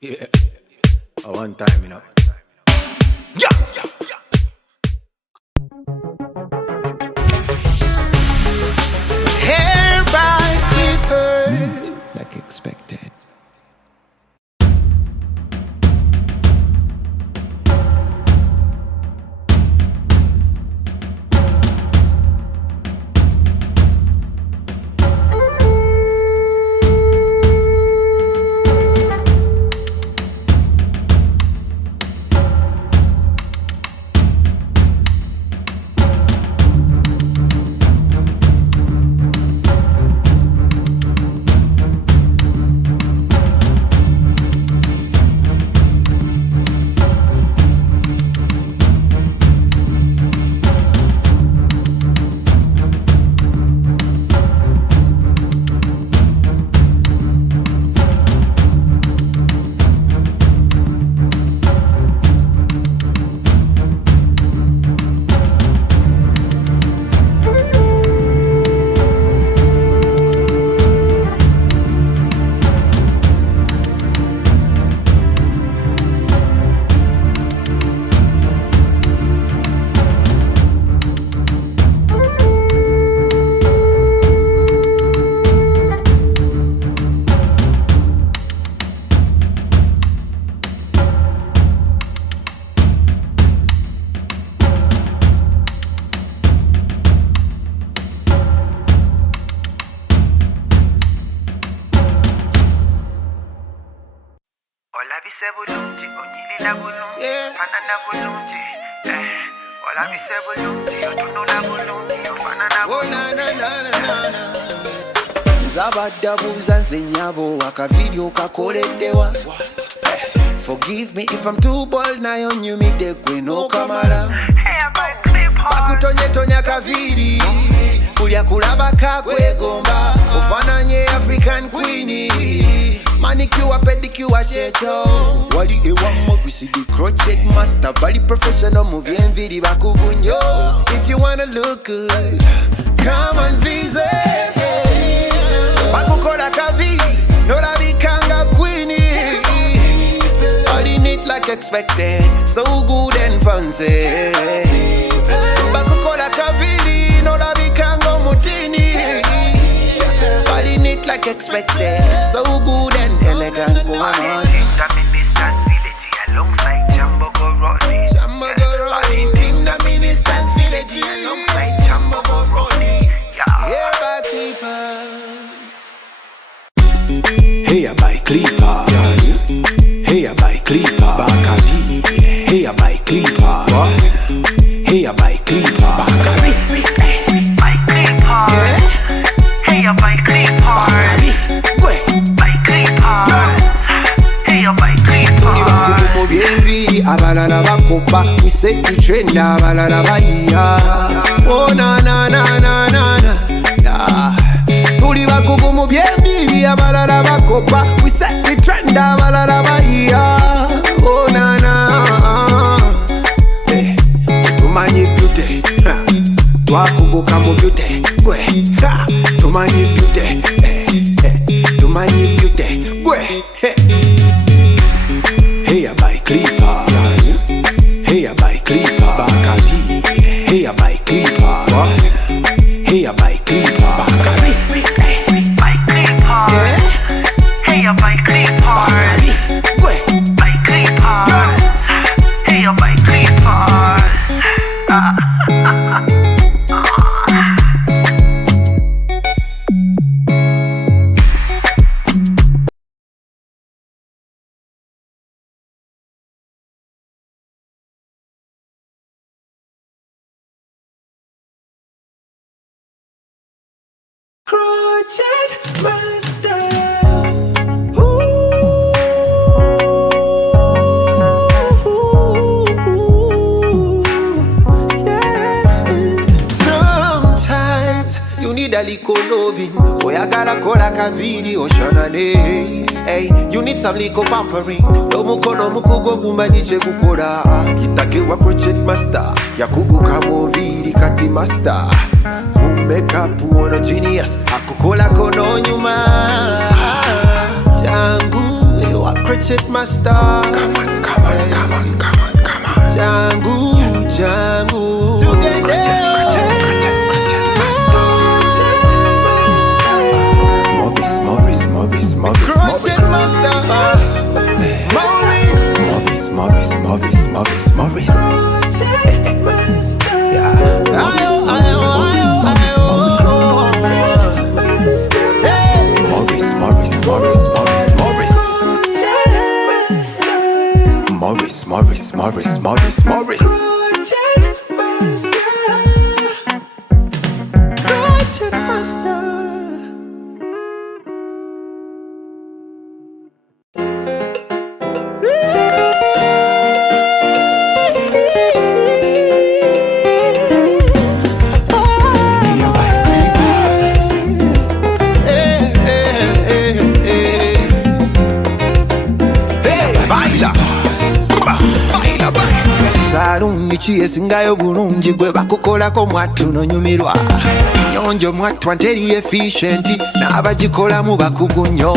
Yeah. One time, you know. Youngster. Hair by clippers. Like expected. Ola bise bulungi, onyilila bulungi, fanana bulungi. Ola bise bulungi, otunula bulungi, ofanana bulungi. Zabadabuza nze nyabo akavideo kakoleddewa. Forgive me if I'm too bold nayo nyumide gwe nokamala. Bakutonye kaviri kulya kulaba kakwegomba ofananye African queenie. Manicure, pedicure, shecho. Wali ewa we see the crochet master. Bali professional, movie and video bakugunyo. If you wanna look good, come and visit. Bakukola kavi, no la bikanga queenie. All in it like expected, so good and fancy. Bakukola kavi, no la bikanga mutini. All in it like expected, so good and elegant woman. Ministers Village alongside Jambo Goroni. Jambo Goroni. In the Ministers Village alongside Jambo Goroni. Hair by clippers. Hey, I buy clipper. Hey, I buy clipper. Bakabi. Hey, I buy clipper. Hey, I buy clipper. Bakabi. Buy clipper. Hey, I buy clipper. Bakabi. Buy clipper. Hey, I buy clipper. Tulibakugumu byenvi abalala bakopa. We say to trend abalala baiya. Oh na na na na na na. Tulibakugumu byenvi abalala bakopa. We say to trend abalala baiya. Oh na na. Tumanyi beauty. Twakuguka mu beauty. Tumanyi beauty. Tumanyi beauty. Hey, I buy clipper. Hey, I buy clipper. Bakabi. Hey, I buy clipper. Hey, I buy clipper. Bakabi. Buy clipper. Hey, I buy clipper. Bakabi. Buy clipper. Hey, I buy clipper. Crochet master. Sometimes you need a little loving. Oyagala kola kavidi oshanane. Hey, you need some little pampering. Tomukono mukugo bumanyiche kukola. Yitakiwa crochet master. Yakugu kamoviri kati master. Makeup on a genius. Akukola kono nyuma. Changu, you are crochet Crochet Master. Come on, come on, come on, come on, come on. Django, Django. Together. Maurice. Crochet Master. Maurice. Maurice. Salungi esingayo bulungi gwe bakukolako mwattu nonyumirwa nyonjo mwattu nteri efficient n'abagikolamu bakugu nnyo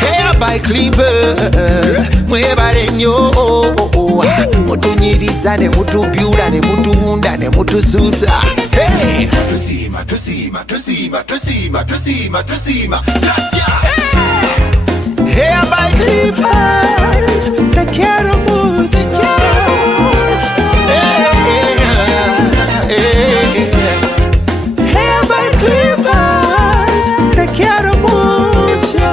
Hair by Clippers mwebale nnyo mutunyiriza ne mutubyula ne mutuwunda ne mutusuuza tusima Hair by Clippers te quiero mucho Hair by Clippers te quiero mucho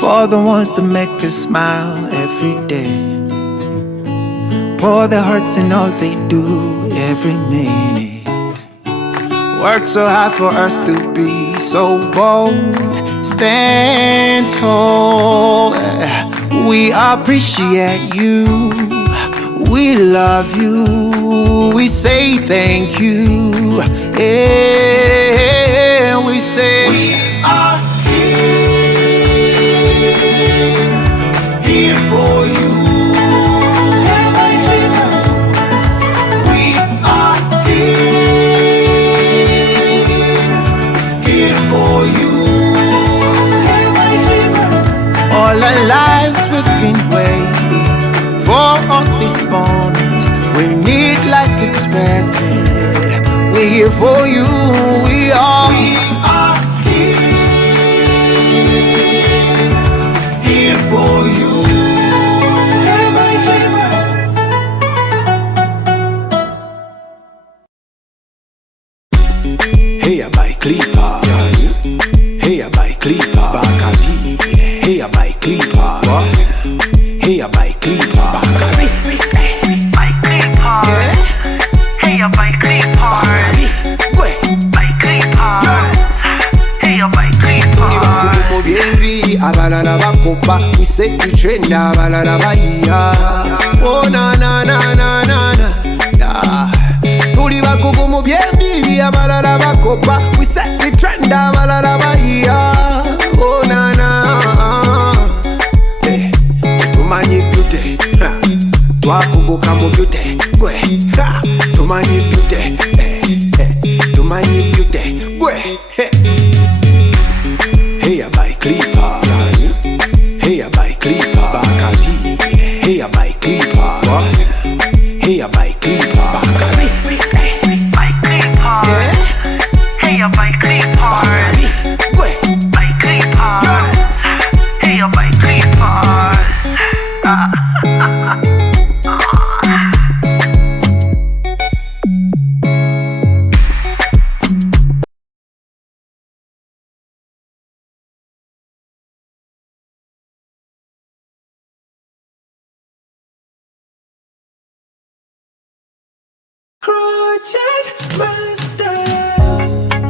For the ones that make us smile every day pour their hearts in all they do every minute Work so hard for us to be so bold Stand tall We appreciate you We love you We say thank you And we say we are here for you All our lives we've been waiting for this moment. We need like expected. We're here for you. We are here for you. Hey, I buy Clipper. Hey, I buy Clipper. Bakabi. Hey, I buy Clipper. Hey, I buy Clipper. Buy Clipper. Hey, I buy Clipper. Buy Clipper. Hey, I buy Clipper. Abalala bakopa, we set the trend. Abalala baiya. Oh na na na na na na. Tuli bakugu mu byembi. Abalala bakopa, we set the trend. Abalala baiya. Oh na na. Tumanyi beauty. Twakuguka mu beauty. Gwe. Tumanyi beauty. Tumanyi beauty. Gwe. Hey, I buy Clipper. Hey, I buy Clipper. Bakabi. Hey, I buy Clipper. Hey, I buy Clipper. Bakabi. Buy Clipper. Hey, I buy Clipper. Buy Clipper. Hey, I buy Clipper. Crochet Master.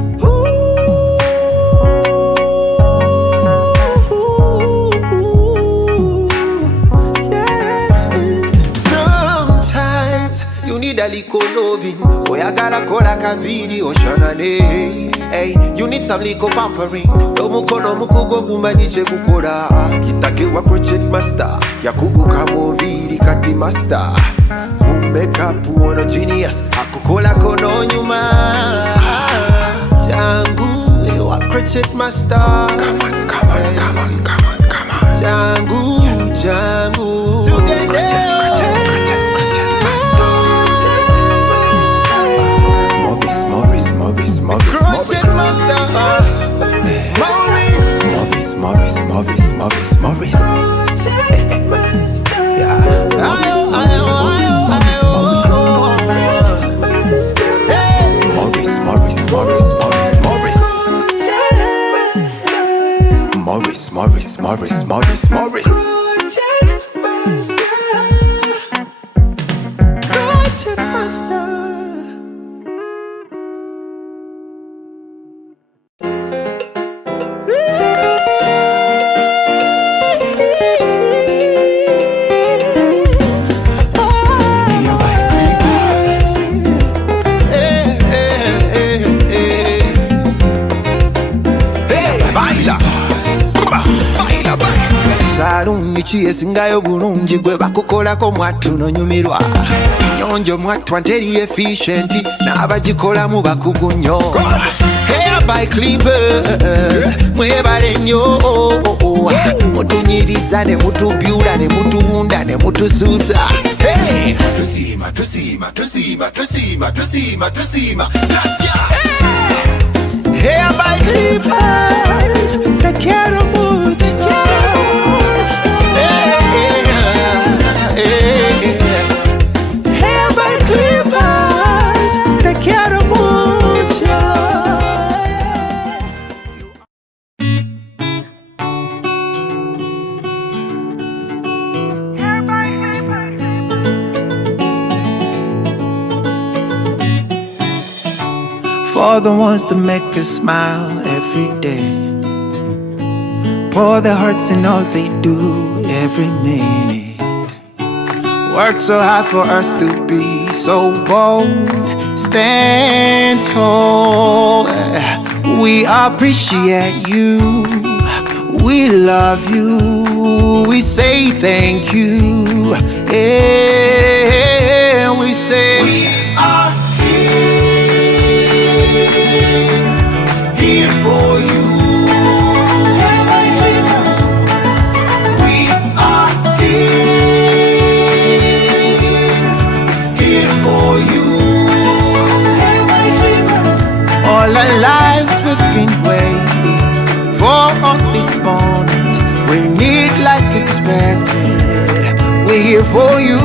Sometimes you need need a little loving. Oh, you gotta call like a video, Shanane. Hey, you need some little pampering. Tomukono mukugo kumadiche kukora. Kitakiwa crochet master. Yakugu kamo viri kati master. Makeup uono genius. Akukola kono nyuma. Jangu, you a crochet master. Come on. Jangu. Together. Crochet master. Maurice. Maurice. Singayo bulungi gwe bakukolako mwattu nonyumirwa nyonjo mwattu nteri efficient n'abagikolamu bakugu nnyo Hair by Clippers mwebale nnyo mutunyiriza ne mutubyula ne mutuwunda ne mutusuuza tusima gracias Hair by Clippers te quiero mucho For the ones that make us smile every day, pour their hearts in all they do every minute. Work so hard for us to be so bold, stand tall. We appreciate you, we love you, we say thank you. Yeah, we say we are here for you. We are here for you. All our lives we've been waiting for this moment. We need like expected. We're here for you.